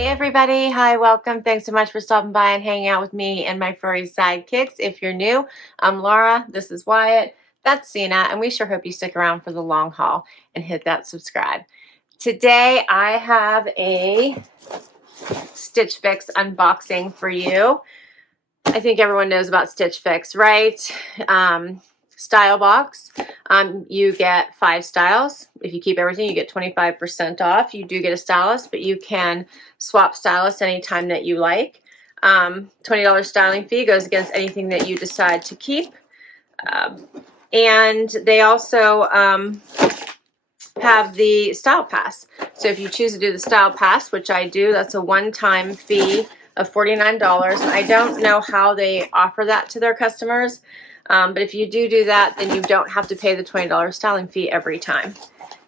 Hey everybody, hi, welcome. Thanks so much for stopping by and hanging out with me and my furry sidekicks. If you're new, I'm Laura, this is Wyatt, that's Cena, and we sure hope you stick around for the long haul and hit that subscribe. Today I have a Stitch Fix unboxing for you. I think everyone knows about Stitch Fix, right? Style box. You get 5 styles. If you keep everything, you get 25% off. You do get a stylist, but you can swap stylists anytime that you like. $20 styling fee goes against anything that you decide to keep. And they also have the Style Pass. So if you choose to do the Style Pass, which I do, that's a one-time fee of $49. I don't know how they offer that to their customers. But if you do that, then you don't have to pay the $20 styling fee every time.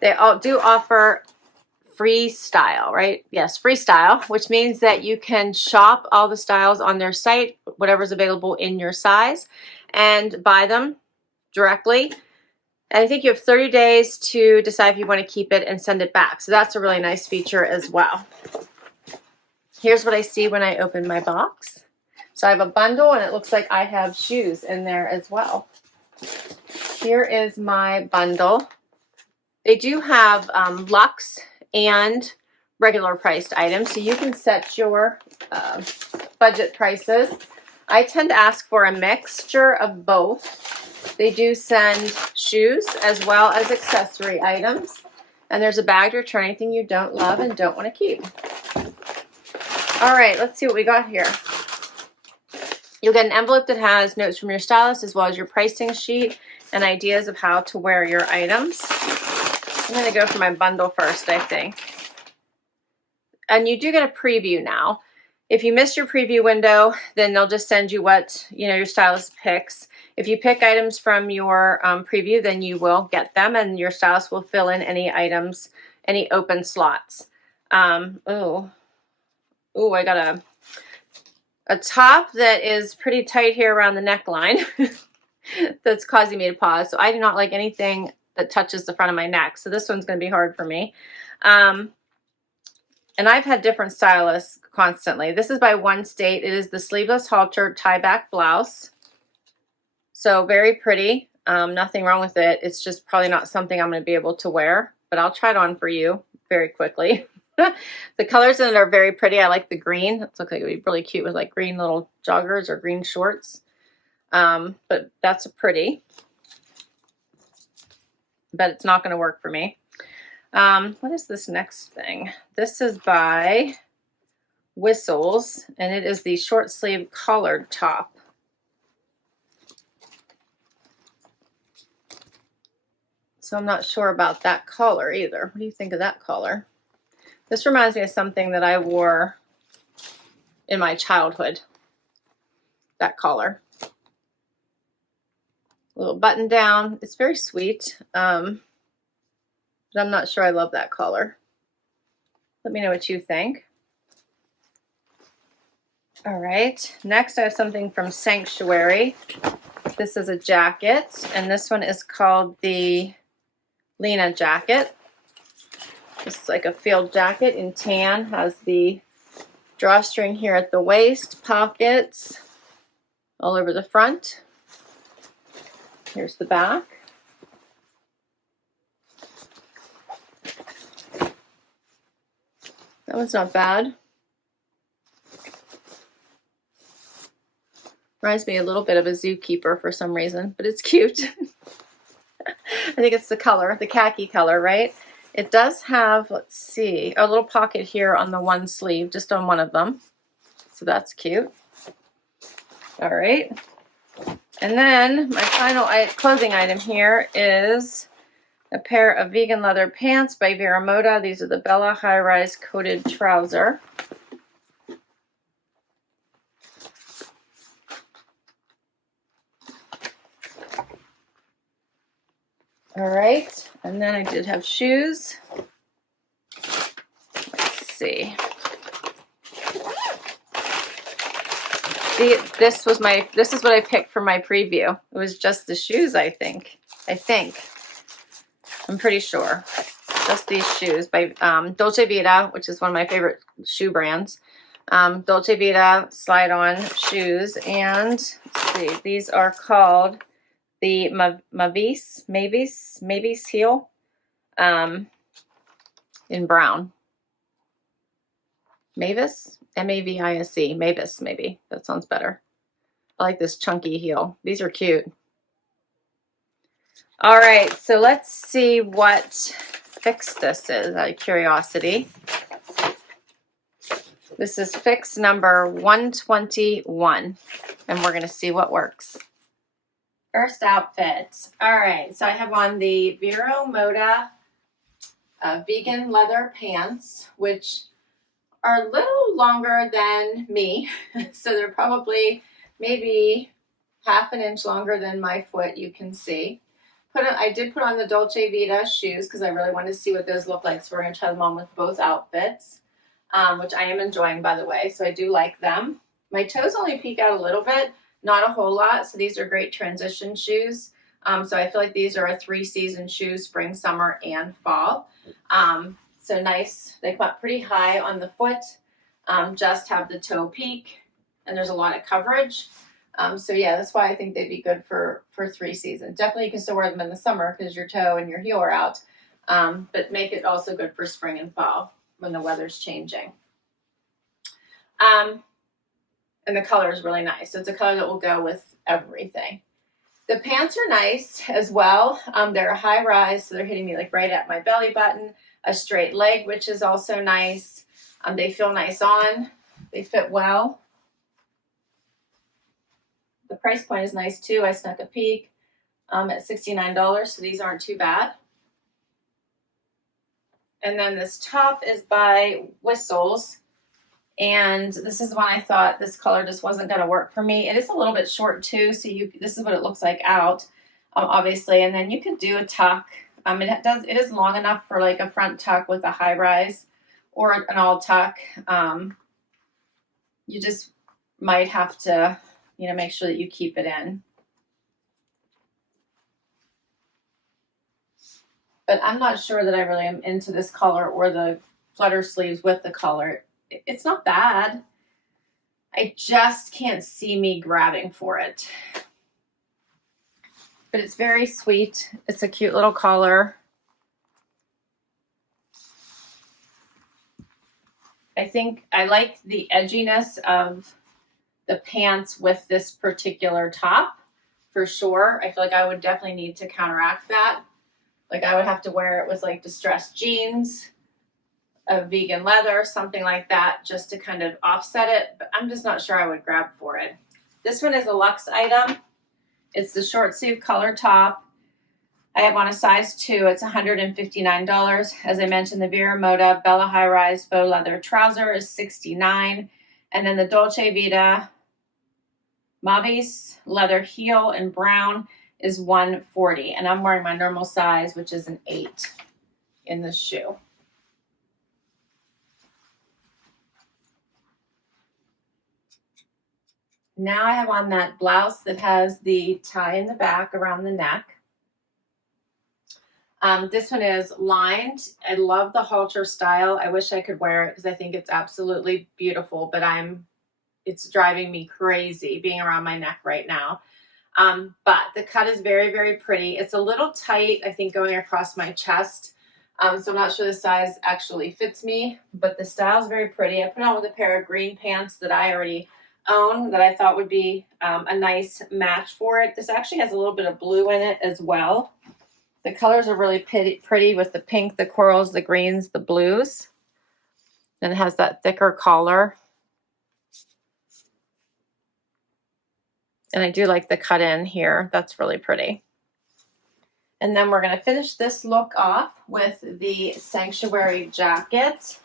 They all do offer free style, right? Yes, free style, which means that you can shop all the styles on their site, whatever's available in your size, and buy them directly. And I think you have 30 days to decide if you want to keep it and send it back. So that's a really nice feature as well. Here's what I see when I open my box. So I have a bundle, and it looks like I have shoes in there as well. Here is my bundle. They do have luxe and regular priced items, so you can set your budget prices. I tend to ask for a mixture of both. They do send shoes as well as accessory items, and there's a bag to return anything you don't love and don't want to keep. All right, let's see what we got here. You'll get an envelope that has notes from your stylist as well as your pricing sheet and ideas of how to wear your items. I'm going to go for my bundle first, I think. And you do get a preview now. If you missed your preview window, then they'll just send you what your stylist picks. If you pick items from your preview, then you will get them, and your stylist will fill in any items, any open slots. I got a top that is pretty tight here around the neckline that's causing me to pause. So I do not like anything that touches the front of my neck. So this one's going to be hard for me. And I've had different stylists constantly. This is by One State. It is the sleeveless halter tie-back blouse. So very pretty. Nothing wrong with it. It's just probably not something I'm going to be able to wear, but I'll try it on for you very quickly. The colors in it are very pretty. I like the green. It looks like it would be really cute with like green little joggers or green shorts. But that's a pretty. But it's not going to work for me. What is this next thing? This is by Whistles, and it is the short sleeve collared top. So I'm not sure about that collar either. What do you think of that collar? This reminds me of something that I wore in my childhood, that collar. A little button down. It's very sweet, but I'm not sure I love that collar. Let me know what you think. All right, next I have something from Sanctuary. This is a jacket, and this one is called the Lena Jacket. It's like a field jacket in tan, has the drawstring here at the waist, pockets all over the front. Here's the back. That one's not bad. Reminds me a little bit of a zookeeper for some reason, but it's cute. I think it's the color, the khaki color, right? It does have, let's see, a little pocket here on the one sleeve, just on one of them. So that's cute. All right. And then my final clothing item here is a pair of vegan leather pants by Vera Moda. These are the Bella High Rise Coated Trouser. All right, and then I did have shoes. Let's see. This is what I picked for my preview. It was just the shoes, I think. I'm pretty sure. just these shoes by Dolce Vita, which is one of my favorite shoe brands. Dolce Vita slide-on shoes, and let's see, these are called the Mavis heel in brown. Mavis, M-A-V-I-S-E, Mavis, maybe that sounds better. I like this chunky heel. These are cute. All right, so let's see what fix this is out of curiosity. This is fix number 121, and we're going to see what works. First outfit. All right, so I have on the Vero Moda vegan leather pants, which are a little longer than me. So they're probably maybe half an inch longer than my foot, you can see. I did put on the Dolce Vita shoes because I really wanted to see what those look like. So we're going to try them on with both outfits, which I am enjoying, by the way. So I do like them. My toes only peek out a little bit, not a whole lot. So these are great transition shoes. So I feel like these are a 3-season shoes, spring, summer, and fall. So nice. They come up pretty high on the foot, just have the toe peak, and there's a lot of coverage. So yeah, that's why I think they'd be good for 3 seasons. Definitely you can still wear them in the summer because your toe and your heel are out, but make it also good for spring and fall when the weather's changing. And the color is really nice. So it's a color that will go with everything. The pants are nice as well. They're a high rise, so they're hitting me like right at my belly button. A straight leg, which is also nice. They feel nice on. They fit well. The price point is nice too. I snuck a peek at $69, so these aren't too bad. And then this top is by Whistles, and this is one I thought this color just wasn't going to work for me. It is a little bit short too, so this is what it looks like out, obviously. And then you could do a tuck. It is long enough for like a front tuck with a high rise or an all tuck. You just might have to, make sure that you keep it in. But I'm not sure that I really am into this color or the flutter sleeves with the color. It's not bad. I just can't see me grabbing for it. But it's very sweet. It's a cute little collar. I think I like the edginess of the pants with this particular top for sure. I feel like I would definitely need to counteract that. Like I would have to wear it with like distressed jeans, a vegan leather, something like that, just to kind of offset it. But I'm just not sure I would grab for it. This one is a luxe item. It's the short sleeve color top. I have on a size 2. It's $159. As I mentioned, the Vero Moda Bella High Rise faux leather trouser is $69. And then the Dolce Vita Mavis leather heel in brown is $140. And I'm wearing my normal size, which is an 8 in this shoe. Now I have on that blouse that has the tie in the back around the neck. This one is lined. I love the halter style. I wish I could wear it because I think it's absolutely beautiful, but it's driving me crazy being around my neck right now. But the cut is very, very pretty. It's a little tight, I think, going across my chest. So I'm not sure the size actually fits me, but the style is very pretty. I put on with a pair of green pants that I already own that I thought would be a nice match for it. This actually has a little bit of blue in it as well. The colors are really pretty with the pink, the corals, the greens, the blues. And it has that thicker collar. And I do like the cut in here. That's really pretty. And then we're going to finish this look off with the Sanctuary jacket.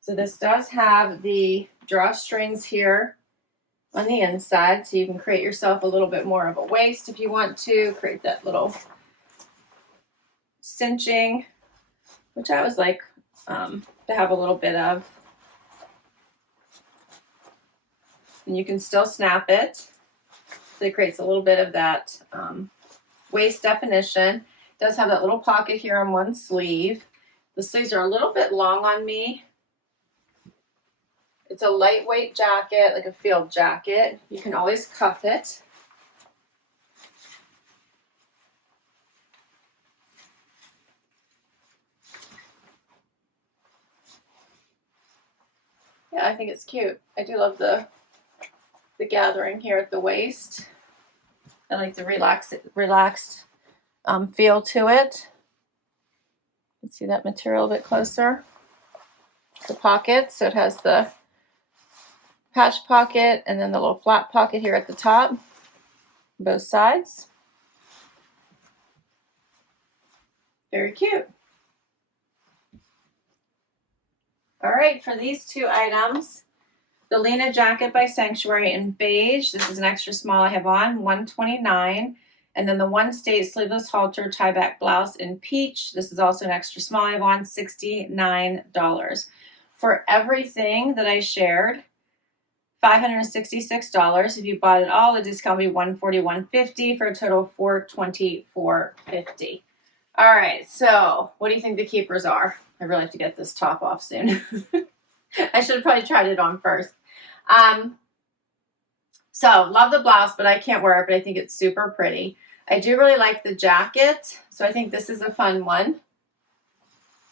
So this does have the drawstrings here on the inside, so you can create yourself a little bit more of a waist if you want to, create that little cinching, which I always like to have a little bit of. and you can still snap it. So it creates a little bit of that waist definition. It does have that little pocket here on one sleeve. The sleeves are a little bit long on me. It's a lightweight jacket, like a field jacket. You can always cuff it. Yeah, I think it's cute. I do love the gathering here at the waist. I like the relaxed feel to it. You can see that material a bit closer. The pocket, so it has the patch pocket and then the little flat pocket here at the top, both sides. Very cute. All right, for these two items, the Lena Jacket by Sanctuary in beige. This is an extra small I have on, $129. And then the One State sleeveless halter tie back blouse in peach. This is also an extra small I have on, $69. For everything that I shared, $566. If you bought it all, the discount will be $141.50 for a total of $424.50. All right, so what do you think the keepers are? I really have to get this top off soon. I should have probably tried it on first. So love the blouse, but I can't wear it, but I think it's super pretty. I do really like the jacket, so I think this is a fun one.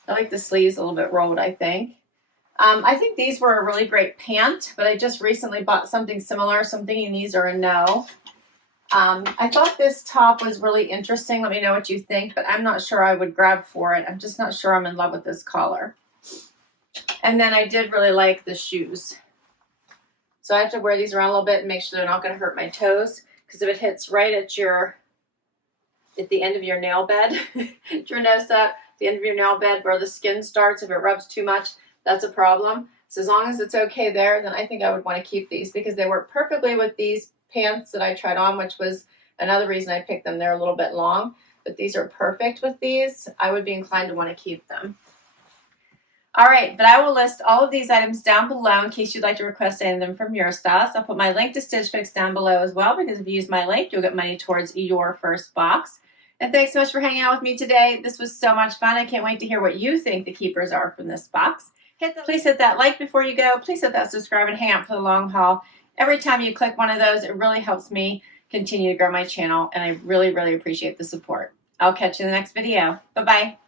I like the sleeves a little bit rolled, I think. I think these were a really great pant, but I just recently bought something similar, so I'm thinking these are a no. I thought this top was really interesting. Let me know what you think, but I'm not sure I would grab for it. I'm just not sure I'm in love with this collar. And then I did really like the shoes. So I have to wear these around a little bit and make sure they're not going to hurt my toes, because if it hits right at the end of your nail bed, your nose up, the end of your nail bed where the skin starts, if it rubs too much, that's a problem. So as long as it's okay there, then I think I would want to keep these, because they work perfectly with these pants that I tried on, which was another reason I picked them. They're a little bit long, but these are perfect with these. I would be inclined to want to keep them. All right, but I will list all of these items down below in case you'd like to request any of them from your stylist. I'll put my link to Stitch Fix down below as well, because if you use my link, you'll get money towards your first box. And thanks so much for hanging out with me today. This was so much fun. I can't wait to hear what you think the keepers are from this box. Please hit that like before you go. Please hit that subscribe and hang out for the long haul. Every time you click one of those, it really helps me continue to grow my channel, and I really, really appreciate the support. I'll catch you in the next video. Bye-bye.